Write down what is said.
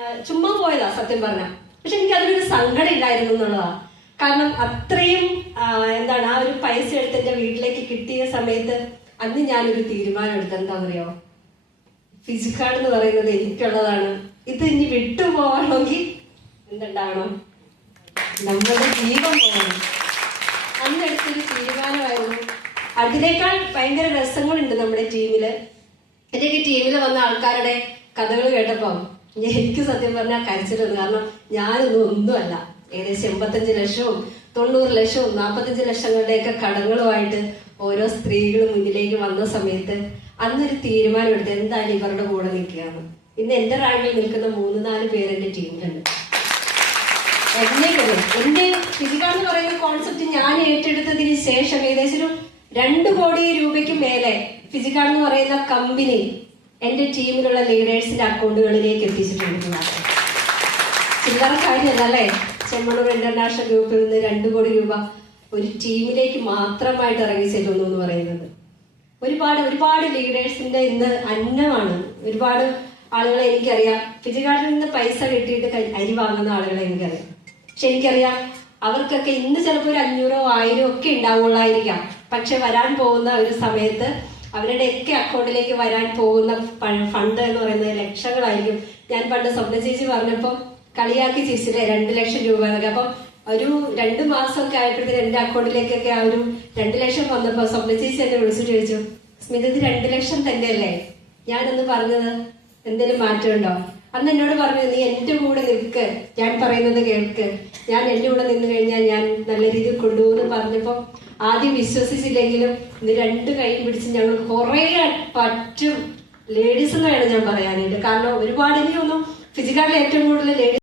ചുമ്മാ പോയതാ സത്യം പറഞ്ഞ. പക്ഷെ എനിക്ക് അതിലൊരു സങ്കടം ഇല്ലായിരുന്നു എന്നുള്ളതാ. കാരണം അത്രയും എന്താണ് ആ ഒരു പൈസ എടുത്ത് എന്റെ വീട്ടിലേക്ക് കിട്ടിയ സമയത്ത് അന്ന് ഞാനൊരു തീരുമാനം എടുത്ത്. എന്താ പറയുക, ഫിസിക്കാർഡ് എന്ന് പറയുന്നത് എനിക്കുള്ളതാണ്. ഇത് ഇനി വിട്ടുപോകണമെങ്കിൽ എന്തുണ്ടാവണം, നമ്മുടെ ജീവൻ പോകണം. അന്നെടുത്തൊരു തീരുമാനമായിരുന്നു. അതിനേക്കാൾ ഭയങ്കര രസങ്ങളുണ്ട് നമ്മുടെ ടീമില്. എന്റെയൊക്കെ ടീമിൽ വന്ന ആൾക്കാരുടെ കഥകൾ കേട്ടപ്പോ എനിക്ക് സത്യം പറഞ്ഞാൽ കരച്ചിട്ടുണ്ട്. കാരണം ഞാനൊന്നും ഒന്നുമല്ല, ഏകദേശം 85 ലക്ഷവും 90 ലക്ഷവും 45 ലക്ഷങ്ങളുടെയൊക്കെ കടങ്ങളുമായിട്ട് ഓരോ സ്ത്രീകൾ മുന്നിലേക്ക് വന്ന സമയത്ത് അന്നൊരു തീരുമാനം എടുത്ത് എന്തായാലും ഇവരുടെ കൂടെ നിൽക്കുകയാണ്. ഇന്ന് എന്റെ റാങ്കിൽ നിൽക്കുന്ന 3-4 പേര് എന്റെ ടീമിലുണ്ട്. എന്റെ ഫിസിക്കാർഡ് എന്ന് പറയുന്ന കോൺസെപ്റ്റ് ഞാൻ ഏറ്റെടുത്തതിന് ശേഷം ഏകദേശം 2 കോടി രൂപയ്ക്ക് മേലെ ഫിസിക്കാർഡ് എന്ന് പറയുന്ന കമ്പനി എന്റെ ടീമിലുള്ള ലീഡേഴ്സിന്റെ അക്കൗണ്ടുകളിലേക്ക് എത്തിച്ചിട്ടുണ്ട്. ചില്ലറ കാര്യമല്ല അല്ലേ? ചെമ്മണ്ണൂർ ഇന്റർനാഷണൽ ഗ്രൂപ്പിൽ നിന്ന് 2 കോടി രൂപ ഒരു ടീമിലേക്ക് മാത്രമായിട്ട് ഇറങ്ങി ചെല്ലുന്നു എന്ന് പറയുന്നത് ഒരുപാട് ലീഡേഴ്സിന്റെ ഇന്ന് അന്നമാണ്. ഒരുപാട് ആളുകളെ എനിക്കറിയാം. ഫിസിക്കാർഡിൽ നിന്ന് പൈസ കിട്ടിയിട്ട് അരി വാങ്ങുന്ന ആളുകളെ എനിക്കറിയാം. പക്ഷെ എനിക്കറിയാം അവർക്കൊക്കെ ഇന്ന് ചിലപ്പോൾ ഒരു 500 1000 ഒക്കെ ഉണ്ടാവുള്ളായിരിക്കാം. പക്ഷെ വരാൻ പോകുന്ന ഒരു സമയത്ത് അവരുടെയൊക്കെ അക്കൗണ്ടിലേക്ക് വരാൻ പോകുന്ന ഫണ്ട് എന്ന് പറയുന്നത് ലക്ഷങ്ങളായിരിക്കും. ഞാൻ പണ്ട് സ്വപ്ന ചേച്ചി പറഞ്ഞപ്പോ കളിയാക്കി ചേച്ചില്ലേ 2 ലക്ഷം രൂപ എന്നൊക്കെ. അപ്പൊ ഒരു 2 മാസമൊക്കെ ആയപ്പോഴത്തേക്ക് എന്റെ അക്കൗണ്ടിലേക്കൊക്കെ ആ ഒരു 2 ലക്ഷം വന്നപ്പോ സ്വപ്ന ചേച്ചി എന്നെ വിളിച്ചിട്ട് ചോദിച്ചു, സ്മിത ഇത് 2 ലക്ഷം തന്നെയല്ലേ? ഞാനൊന്ന് പറഞ്ഞത് എന്തെങ്കിലും മാറ്റമുണ്ടോ? അന്ന് എന്നോട് പറഞ്ഞു, നീ എന്റെ കൂടെ നിൽക്ക്, ഞാൻ പറയുന്നത് കേൾക്ക്, ഞാൻ എന്റെ കൂടെ നിന്ന് കഴിഞ്ഞാൽ ഞാൻ നല്ല രീതിയിൽ കൊണ്ടുപോകുന്നു പറഞ്ഞപ്പോ ആദ്യം വിശ്വസിച്ചില്ലെങ്കിലും ഇന്ന് 2 കൈ പിടിച്ച് ഞങ്ങൾ കുറെ പറ്റും ലേഡീസ് എന്ന് വേണം ഞാൻ പറയാനായിട്ട്. കാരണം ഒരുപാട് എനിക്കൊന്നും ഫിസിക്കാർഡിൽ ഏറ്റവും കൂടുതൽ ലേഡീസ്